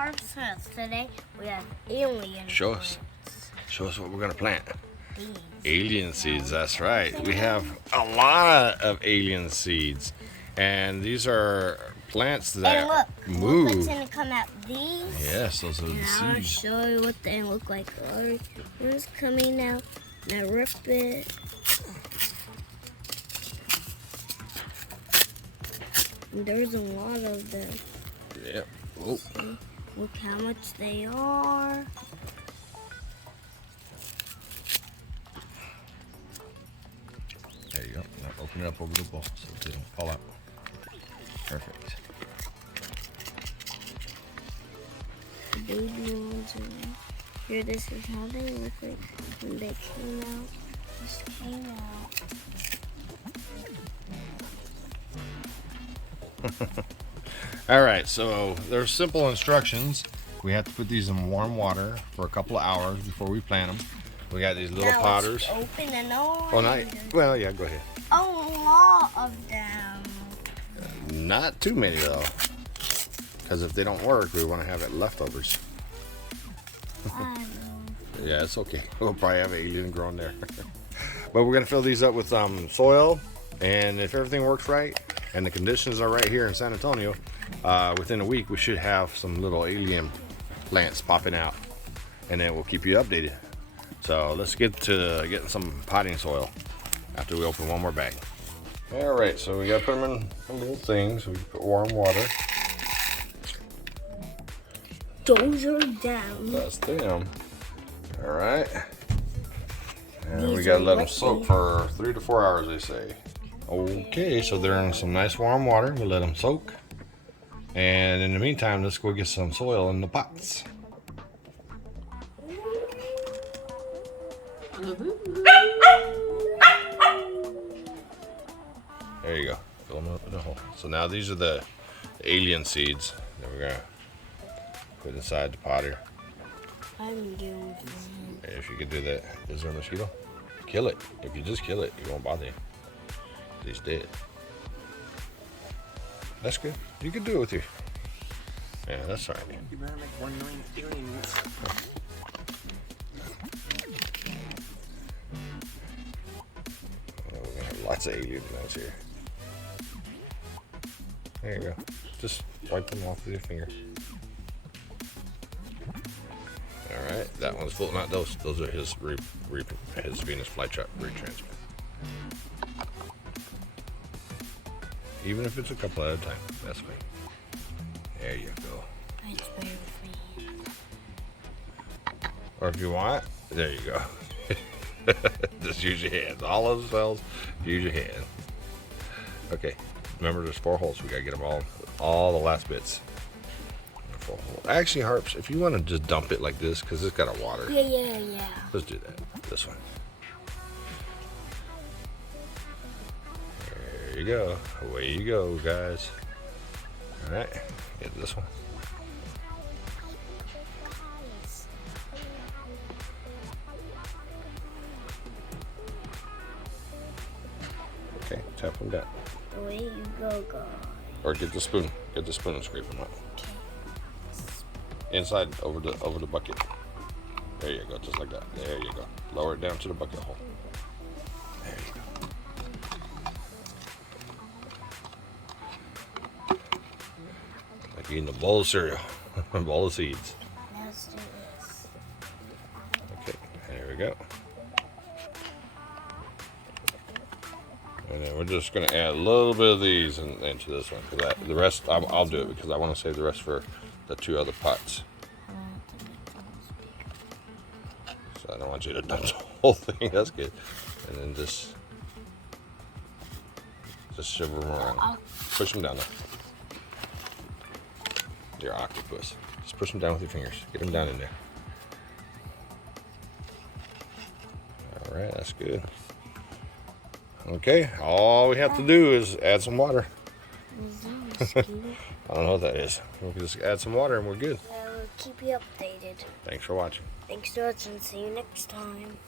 harvest house. Today we have alien Show plants. us. Show us what we're gonna plant. These. Alien seeds, that's right. We have a lot of alien seeds. And these are plants And that look, move. what's gonna come out these? Yes, those are the And I'll seeds. show you what they look like. One's coming out. Now rip it. And there's a lot of them. Yep. Oh. Look how much they are. There you go. Now open it up over the bowl so they don't fall out. Perfect. The baby ones are there. Here, this is how they look like when they came out. This came out. All right, so there's simple instructions. We have to put these in warm water for a couple of hours before we plant them. We got these little Now potters. It's open and all. Oh, not, well, yeah, go ahead. A lot of them. Not too many though, because if they don't work, we want to have it leftovers. I know. Yeah, it's okay. We'll probably have alien growing there. But we're gonna fill these up with soil, and if everything works right and the conditions are right here in San Antonio, within a week we should have some little alien plants popping out, and then we'll keep you updated. So let's get to getting some potting soil after we open one more bag. All right, so we gotta put them in a little things. We put warm water. Those are down. That's them. All right. And These we gotta are let them wet soak seeds. for 3 to 4 hours, they say. Okay, so they're in some nice warm water. We'll let them soak. And in the meantime, let's go get some soil in the pots. There you go. Fill them up in the hole. So now these are the alien seeds that we're gonna put inside the pot here. I'm doing fine. If you could do that. Is there a mosquito? Kill it. If you just kill it, it won't bother you. He's dead. That's good. You can do it with you. Yeah, that's all right. You better make 1 million aliens. Oh, we're gonna have lots of alien plants here. There you go. Just wipe them off with your finger. All right, that one's full. Not those. Those are his his Venus flytrap retransfer. Even if it's a couple at a time, that's fine. There you go. It's very free. Or if you want, there you go. Just use your hands. All those cells, use your hand. Okay, remember there's 4 holes. We gotta get them all the last bits. 4 holes. Actually, Harps, if you want to just dump it like this, because it's got a water. Yeah. Let's do that. This one. There you go. Away you go, guys. All right, get this one. Okay, tap them down. Away you go, guys. Or get the spoon. Get the spoon and scrape them up. Inside, over the bucket. There you go, just like that. There you go. Lower it down to the bucket hole. There you go. Like eating a bowl of cereal, a bowl of seeds. Let's do this. Okay, there we go. And then we're just going to add a little bit of these into this one. Cause the rest, I'll do it because I want to save the rest for the 2 other pots. So I don't want you to dump the whole thing. That's good. And then just shiver them around. Push them down there. Your octopus. Just push them down with your fingers. Get them down in there. All right, that's good. Okay, all we have to do is add some water. Is that a mosquito? I don't know what that is. We can just add some water and we're good. We'll keep you updated. Thanks for watching. Thanks for watching. See you next time.